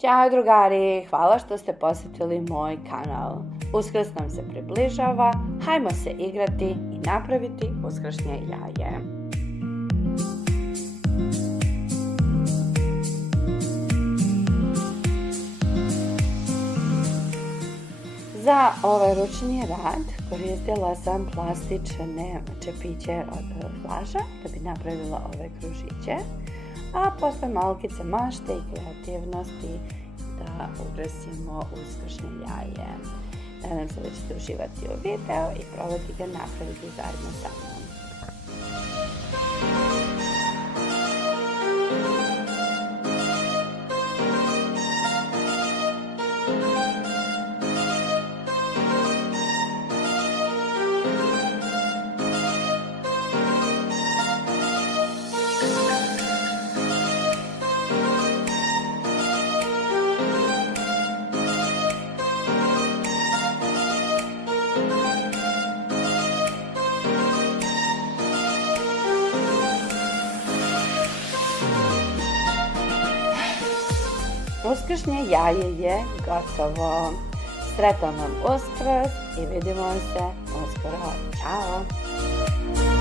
Ćao drugari, hvala što ste posjetili moj kanal. Uskrs nam se približava, hajmo se igrati i napraviti uskršnje jaje. Za ovaj ručni rad koristila sam plastične čepiće od flaša da bi napravila ove kružiće, a posle malkice mašte i kreativnosti da ukrasimo uskršnje jaje. Nadam se da ćete uživati u video i probati ga napraviti zajedno sa mnom. Uskršnje jaje je gotovo. Sretan vam Uskrs i vidimo se uskoro. Ćao!